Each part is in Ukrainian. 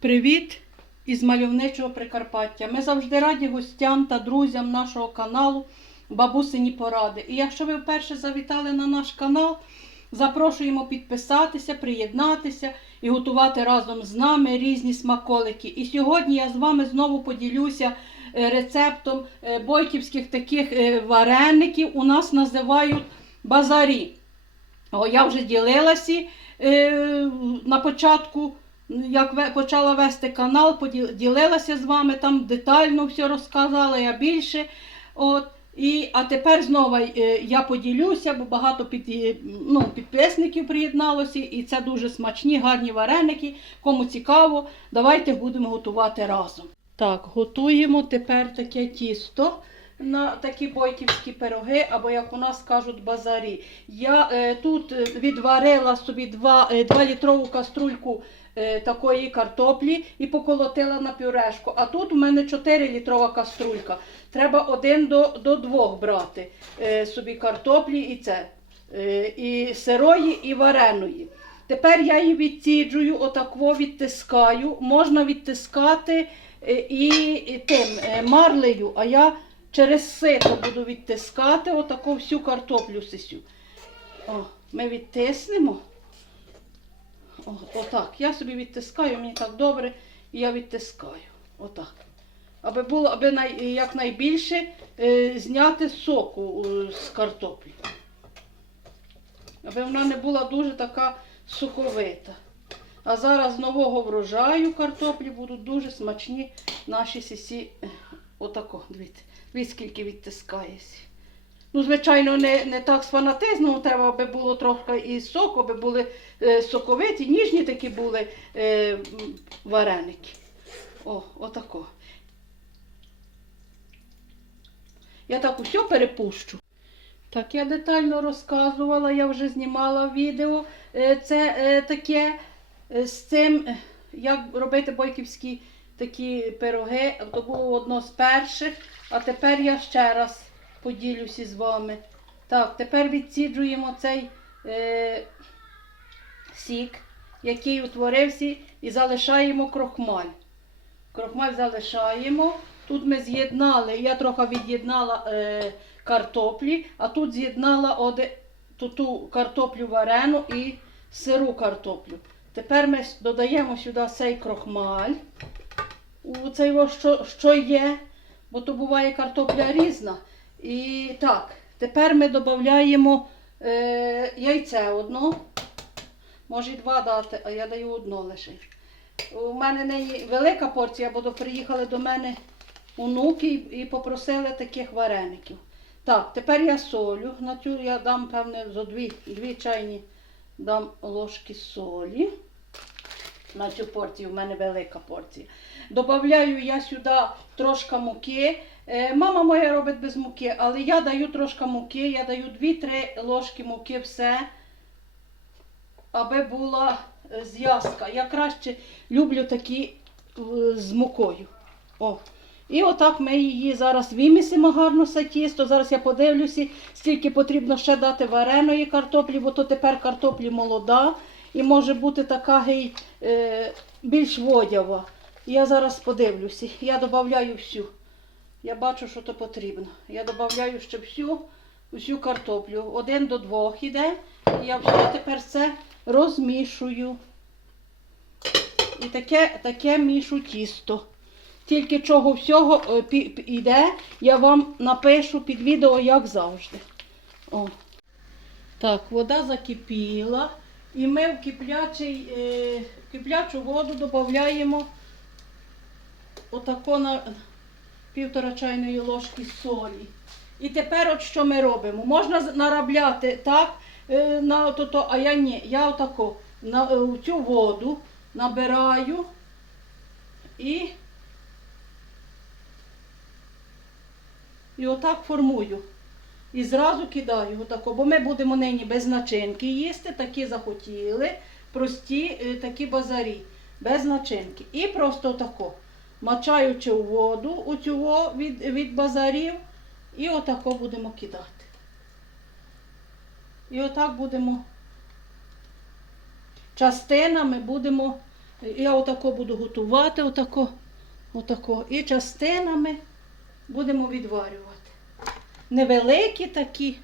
Привіт із мальовничого Прикарпаття. Ми завжди раді гостям та друзям нашого каналу Бабусині Поради. І якщо ви вперше завітали на наш канал, запрошуємо підписатися, приєднатися і готувати разом з нами різні смаколики. І сьогодні я з вами знову поділюся е, рецептом е, бойківських таких е, вареників. У нас називають базарі. О, я вже ділилася на початку, як почала вести канал, поділ- ділилася з вами, там детально все розказала, я більше. От, і, а тепер знову е, я поділюся, бо багато під, е, ну, підписників приєдналося, і це дуже смачні, гарні вареники. Кому цікаво, давайте будемо готувати разом. Так, готуємо тепер таке тісто на такі бойківські пироги, або як у нас кажуть, базарі. Я е, тут е, відварила собі 2, е, 2 літрову каструльку е, такої картоплі і поколотила на пюрешку. А тут у мене 4 літрова каструлька. Треба один до, до двох брати е, собі картоплі і це. Е, і сирої, і вареної. Тепер я її відціджую, отакво відтискаю. Можна відтискати і, і тим марлею, а я через сито буду відтискати отаку всю картоплю сисю. О, ми відтиснемо. Отак. Я собі відтискаю, мені так добре, і я відтискаю. Отак. Аби було, аби най, якнайбільше е, зняти соку е, з картоплі. Аби вона не була дуже така суховита. А зараз нового врожаю картоплі будуть дуже смачні наші сісі. е, Отако, дивіться, дивіться, скільки відтискається. Ну, звичайно, не, не так з фанатизмом, треба, аби було трохи і соку, аби були е, соковиті, ніжні такі були е, вареники. О, отако. Я так усе перепущу. Так, я детально розказувала, я вже знімала відео. Е, Це е, таке е, з цим, е, як робити бойківські такі пироги. То було одно з перших, а тепер я ще раз поділюся з вами. Так, тепер відсіджуємо цей е, сік, який утворився, і залишаємо крохмаль. Крохмаль залишаємо. Тут ми з'єднали, я трохи від'єднала е, картоплі, а тут з'єднала оде, ту, ту картоплю варену і сиру картоплю. Тепер ми додаємо сюди цей крохмаль, у цей, що, що є, бо то буває картопля різна. І так, тепер ми додаємо е, яйце одно. Може два дати, а я даю одно лише. У мене не велика порція, бо приїхали до мене онуки і попросили таких вареників. Так, тепер я солю. На цю я дам, певне, зо дві, дві чайні дам ложки солі. На цю порцію в мене велика порція. Добавляю я сюди трошки муки. Е, Мама моя робить без муки, але я даю трошки муки, я даю 2-3 ложки муки все, аби була е, зв'язка. Я краще люблю такі з мукою. О. І отак ми її зараз вимісимо гарно все тісто. Зараз я подивлюся, скільки потрібно ще дати вареної картоплі, бо то тепер картоплі молода і може бути така гей, більш водява. Я зараз подивлюся. Я додаю всю. Я бачу, що то потрібно. Я додаю ще всю, всю картоплю. Один до двох іде. І я все тепер це розмішую. І таке, таке мішу тісто. Тільки чого всього е, йде, я вам напишу під відео, як завжди. О. Так, вода закипіла. І ми в, киплячий, е, в киплячу воду додаємо отако на півтора чайної ложки солі. І тепер от що ми робимо? Можна наробляти так, е, на то, а я ні. Я отако на е, в цю воду набираю і, і отак формую. І зразу кидаю отако, бо ми будемо нині без начинки їсти, такі захотіли, прості е, такі базарі, без начинки. І просто отако, мачаючи у воду у во- від, від базарів, і отако будемо кидати. І отак будемо частинами будемо Я отако буду готувати, отако, отако. І частинами будемо відварювати. Невеликі такі,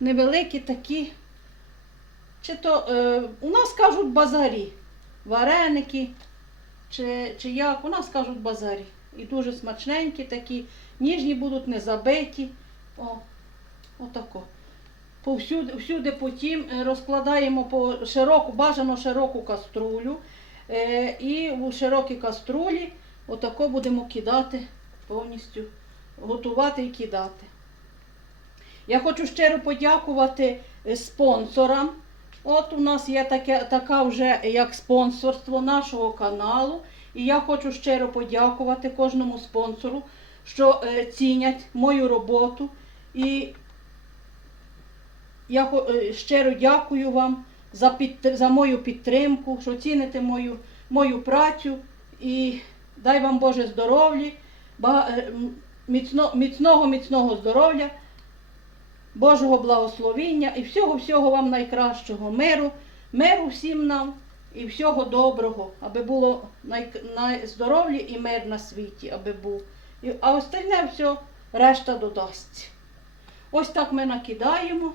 невеликі такі. Чи то е, у нас кажуть базарі, вареники, чи, чи як, у нас кажуть базарі. І дуже смачненькі такі, ніжні будуть не забиті. О, отако. Повсюди, всюди потім е, розкладаємо по широку, бажано широку каструлю. Е, і у широкій каструлі отако будемо кидати повністю, готувати і кидати. Я хочу щиро подякувати е, спонсорам. От у нас є таке, така вже як спонсорство нашого каналу. І я хочу щиро подякувати кожному спонсору, що е, цінять мою роботу. І я е, щиро дякую вам за, підтр- за мою підтримку, що ціните мою, мою працю. І дай вам Боже здоров'я, е, міцно, міцного, міцного здоров'я, Божого благословіння і всього-всього вам найкращого миру, миру всім нам і всього доброго, аби було най, най, здоров'я і мир на світі, аби був. І, а остальне все решта додасться. Ось так ми накидаємо.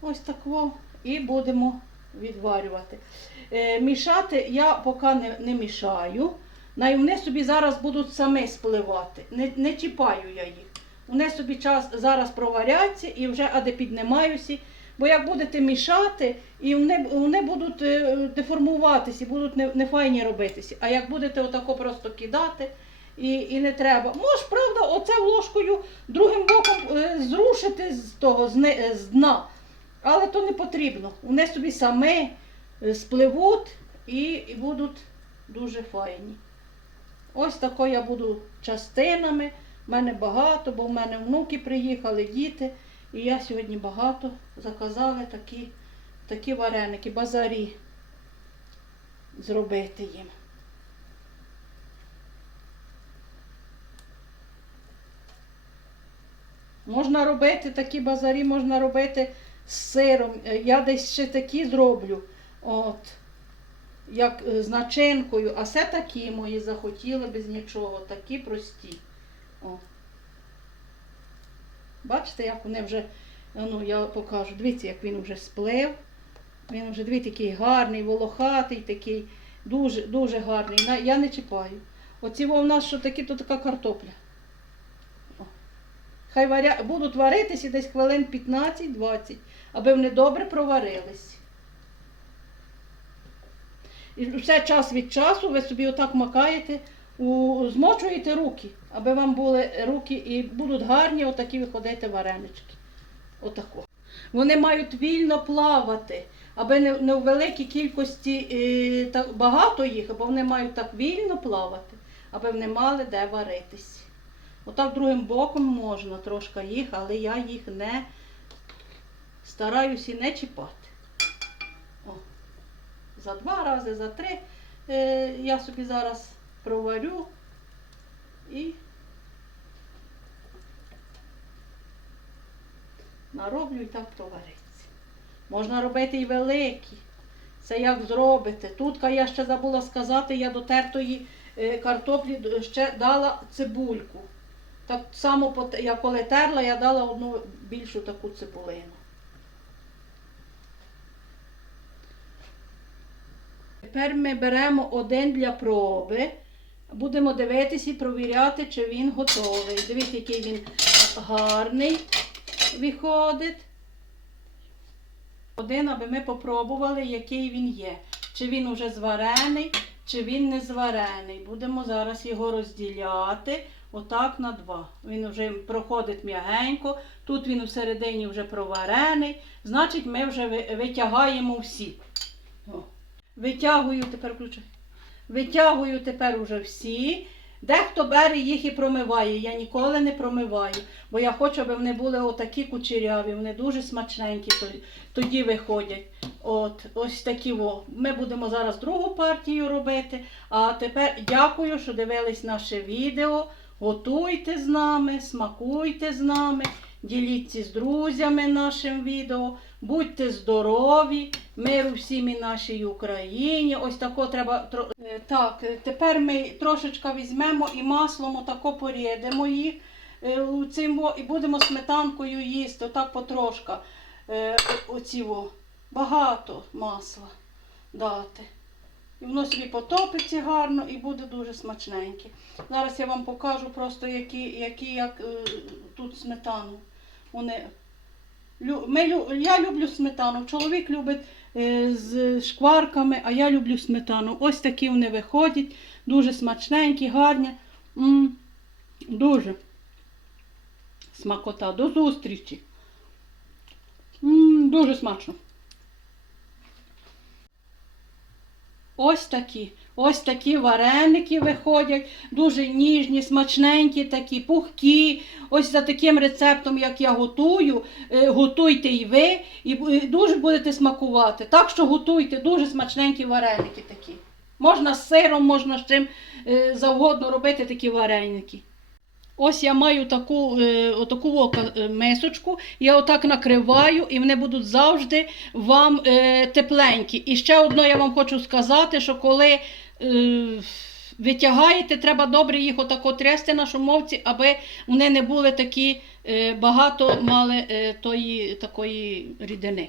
Ось так во, і будемо відварювати. Е, мішати я поки не, не мішаю. Най- Вони собі зараз будуть самі спливати. Не, не чіпаю я їх. Вони собі час зараз проваряться і вже аде піднімаюся. Бо як будете мішати, і вони, вони будуть е, деформуватися, будуть не, не робитися. А як будете отако просто кидати, і, і не треба. Може, правда, оце ложкою другим боком е, зрушити з того з дна. Але то не потрібно. Вони собі самі е, спливуть і, і будуть дуже файні. Ось тако я буду частинами. У мене багато, бо в мене внуки приїхали, діти. І я сьогодні багато заказала такі, такі вареники, базарі зробити їм. Можна робити такі базарі, можна робити з сиром. Я десь ще такі зроблю, от, як е, з начинкою, а все такі мої захотіли без нічого, такі прості. О. Бачите, як вони вже, ну я покажу, дивіться, як він вже сплив. Він вже дивіться, такий гарний, волохатий, такий, дуже, дуже гарний. Я не чіпаю. Оці в нас що такі, то така картопля. О. Хай варя... будуть варитися десь хвилин 15-20, аби вони добре проварились. І все час від часу ви собі отак макаєте, у... змочуєте руки, аби вам були руки і будуть гарні отакі виходити варенички. Отако. Вони мають вільно плавати, аби не, не в великій кількості е, так, багато їх, бо вони мають так вільно плавати, аби вони мали де варитись. Отак другим боком можна трошки їх, але я їх не стараюся не чіпати. За два рази, за три е, я собі зараз проварю і нароблю і так провариться. Можна робити і великі. Це як зробите. Тут я ще забула сказати, я до тертої е, картоплі ще дала цибульку. Так само, я коли терла, я дала одну більшу таку цибулину. Тепер ми беремо один для проби. Будемо дивитися і провіряти, чи він готовий. Дивіться, який він гарний виходить. Один, аби ми попробували, який він є. Чи він вже зварений, чи він не зварений. Будемо зараз його розділяти отак на два. Він вже проходить м'ягенько, тут він всередині вже проварений. Значить, ми вже витягаємо всі. О. Витягую, тепер включай. Витягую тепер уже всі. Дехто бере їх і промиває. Я ніколи не промиваю, бо я хочу, аби вони були отакі кучеряві, вони дуже смачненькі тоді виходять. От, ось такі во. Ми будемо зараз другу партію робити. А тепер дякую, що дивились наше відео. Готуйте з нами, смакуйте з нами, діліться з друзями нашим відео. Будьте здорові, миру всім і нашій Україні. Ось тако треба. е, Так, е, тепер ми трошечки візьмемо і маслом отако порідемо їх е, цим і будемо сметанкою їсти, отак потрошка. Оці. Багато масла дати. І воно собі потопиться гарно і буде дуже смачненьке. Зараз я вам покажу просто, які, які як тут сметану. Вони, ми, я люблю сметану, чоловік любить е, з шкварками, а я люблю сметану. Ось такі вони виходять, дуже смачненькі, гарні. м дуже смакота. До зустрічі. м дуже смачно. Ось такі. Ось такі вареники виходять, дуже ніжні, смачненькі, такі пухкі. Ось за таким рецептом, як я готую, е, готуйте і ви, і дуже будете смакувати. Так що готуйте дуже смачненькі вареники такі. Можна з сиром, можна з чим е, завгодно робити такі вареники. Ось я маю таку, е, отаку е, мисочку, я отак накриваю, і вони будуть завжди вам е, тепленькі. І ще одно я вам хочу сказати, що коли витягаєте, треба добре їх отако трясти на шумовці, аби вони не були такі багато мали тої такої рідини.